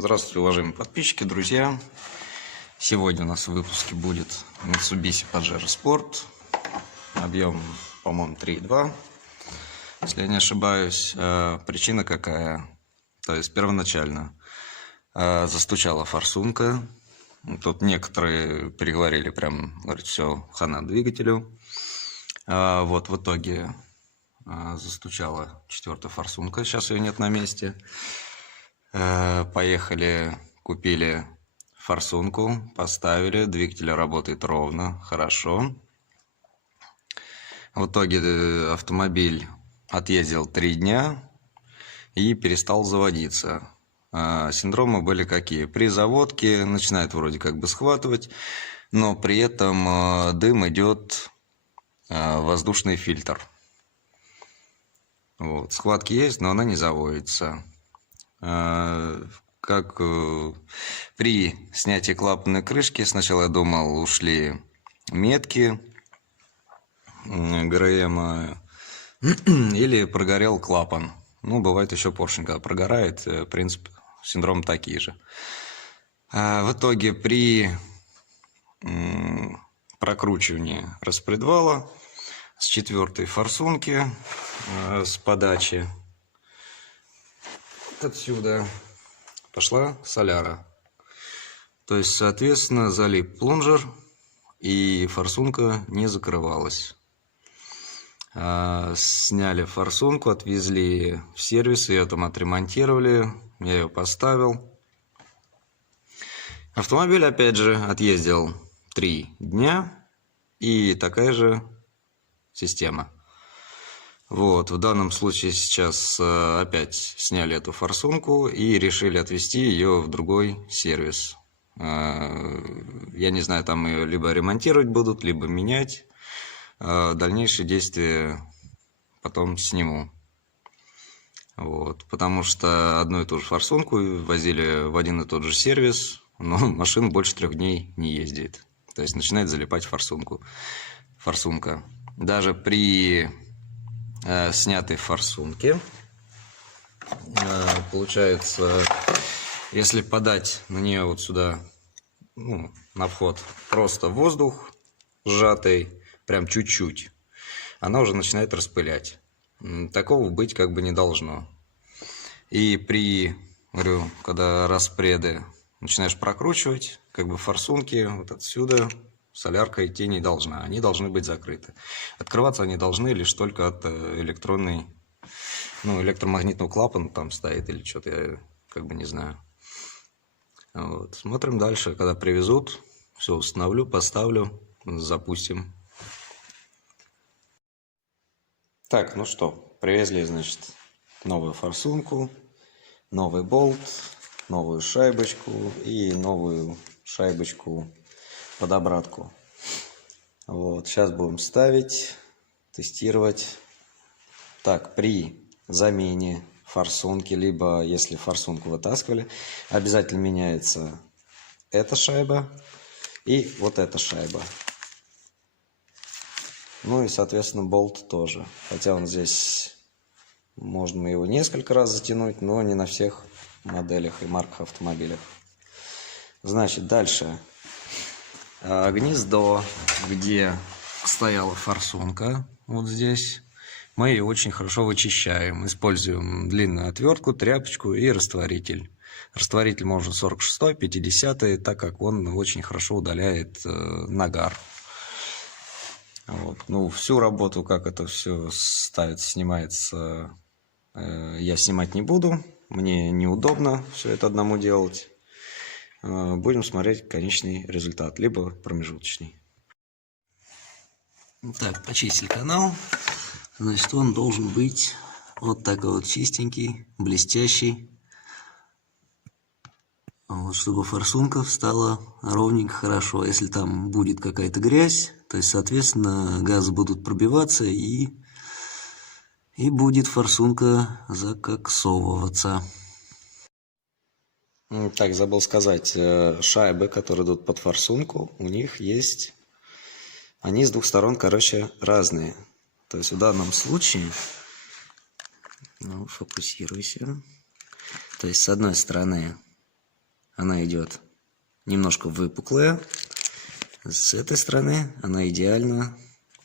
Здравствуйте, уважаемые подписчики, друзья. Сегодня у нас в выпуске будет Mitsubishi Pajero Sport. Объем, по-моему, 3.2, если я не ошибаюсь. Причина какая? То есть первоначально застучала форсунка. Тут некоторые переговорили, прям говорят, все, хана двигателю. Вот в итоге застучала четвертая форсунка. Сейчас ее нет на месте. Поехали, купили форсунку, поставили, двигатель работает ровно, хорошо. В итоге автомобиль отъездил 3 дня и перестал заводиться. Синдромы были какие? При заводке начинает вроде как бы схватывать, но при этом дым идет воздушный фильтр. Вот. Схватки есть, но она не заводится. Как при снятии клапанной крышки, сначала я думал, ушли метки ГРМ или прогорел клапан. Ну, бывает еще поршень, когда прогорает, в принципе, синдром такие же. В итоге при прокручивании распредвала с четвертой форсунки, с подачи, отсюда пошла соляра. То есть, соответственно, залип плунжер, и форсунка не закрывалась. Сняли форсунку, отвезли в сервис, ее там отремонтировали, я ее поставил. Автомобиль, опять же, отъездил 3 дня, и такая же система. Вот, в данном случае сейчас опять сняли эту форсунку и решили отвезти ее в другой сервис. Я не знаю, там ее либо ремонтировать будут, либо менять. Дальнейшие действия потом сниму. Вот, потому что одну и ту же форсунку возили в один и тот же сервис, но машина больше 3 дней не ездит. То есть начинает залипать форсунка. Даже при снятой форсунки, получается, если подать на нее вот сюда, ну, на вход, просто воздух сжатый, прям чуть-чуть, она уже начинает распылять. Такого быть как бы не должно. И при, говорю, когда распреды начинаешь прокручивать, как бы форсунки вот отсюда солярка идти не должна, они должны быть закрыты. Открываться они должны лишь только от электронной, ну, электромагнитного клапана там стоит или что-то, я как бы не знаю. Вот. Смотрим дальше, когда привезут, все установлю, поставлю, запустим. Так, ну что, привезли, значит, новую форсунку, новый болт, новую шайбочку и новую шайбочку под обратку. Вот, сейчас будем ставить, тестировать. Так, при замене форсунки, либо если форсунку вытаскивали, обязательно меняется эта шайба и вот эта шайба. Ну и, соответственно, болт тоже. Хотя он здесь, можно его несколько раз затянуть, но не на всех моделях и марках автомобилей. Значит, дальше. Гнездо, где стояла форсунка, вот здесь, мы ее очень хорошо вычищаем. Используем длинную отвертку, тряпочку и растворитель. Растворитель можно 46-й, 50-й, так как он очень хорошо удаляет нагар. Вот. Ну, всю работу, как это все ставится, снимается, я снимать не буду. Мне неудобно все это одному делать. Будем смотреть конечный результат, либо промежуточный. Так, почистили канал. Значит, он должен быть вот такой вот чистенький, блестящий. Вот, чтобы форсунка встала ровненько, хорошо. Если там будет какая-то грязь, то есть, соответственно, газы будут пробиваться и будет форсунка закоксовываться. Так, забыл сказать, шайбы, которые идут под форсунку, у них есть, они с двух сторон, короче, разные. То есть в данном случае, ну, фокусируйся, то есть с одной стороны она идет немножко выпуклая. С этой стороны она идеально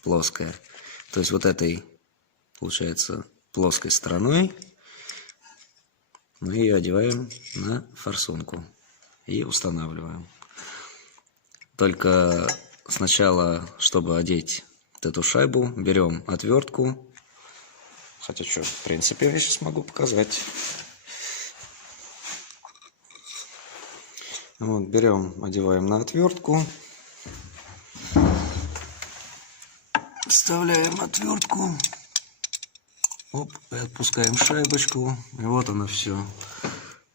плоская. То есть вот этой, получается, плоской стороной мы ее одеваем на форсунку и устанавливаем. Только сначала, чтобы одеть вот эту шайбу, берем отвертку. Хотя что, в принципе, я сейчас могу показать. Вот, берем, одеваем на отвертку. Вставляем отвертку. Оп, и отпускаем шайбочку. И вот она все.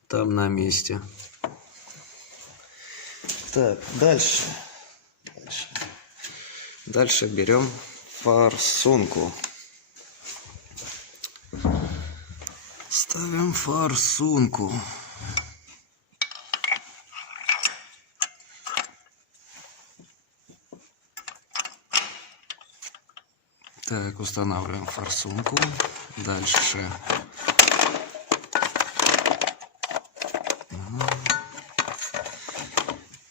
Там на месте. Так, дальше. Дальше берем форсунку. Ставим форсунку. Так, устанавливаем форсунку. Дальше.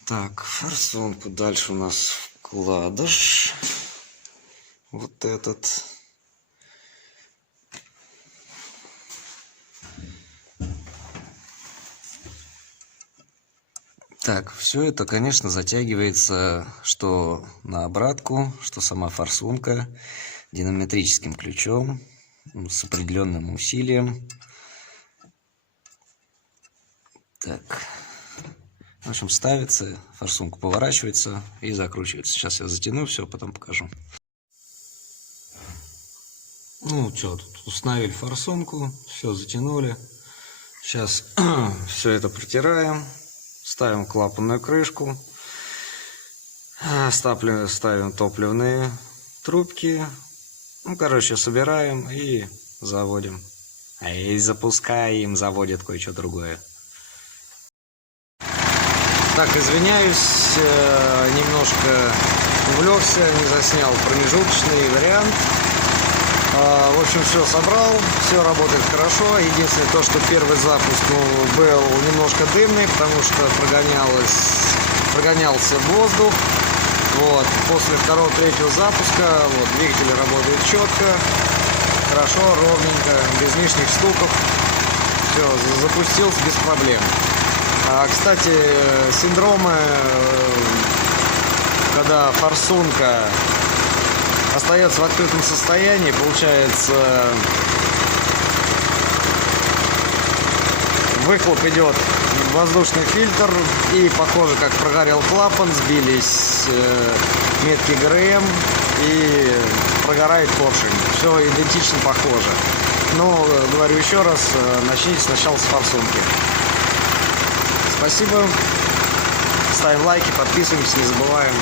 Так, форсунку. Дальше у нас вкладыш. Вот этот. Так, все это, конечно, затягивается что на обратку, что сама форсунка динамометрическим ключом с определенным усилием. Так, в общем, ставится, форсунка поворачивается и закручивается. Сейчас я затяну все, потом покажу. Ну что, тут установили форсунку, все затянули. Сейчас все это протираем. Ставим клапанную крышку, ставим топливные трубки, ну, короче, собираем и заводим. И запускаем, заводит кое-что другое. Так, извиняюсь, немножко увлекся, не заснял промежуточный вариант. В общем, все собрал, все работает хорошо. Единственное то, что первый запуск был немножко дымный, потому что прогонялся воздух. Вот. После второго, третьего запуска двигатель работает четко, хорошо, ровненько, без лишних стуков. Все, запустился без проблем. Кстати, синдромы, когда форсунка остается в открытом состоянии, получается, выхлоп идет в воздушный фильтр, и похоже, как прогорел клапан, сбились метки ГРМ и прогорает поршень. Все идентично похоже. Но, говорю еще раз, начните сначала с форсунки. Спасибо. Ставим лайки, подписываемся, не забываем.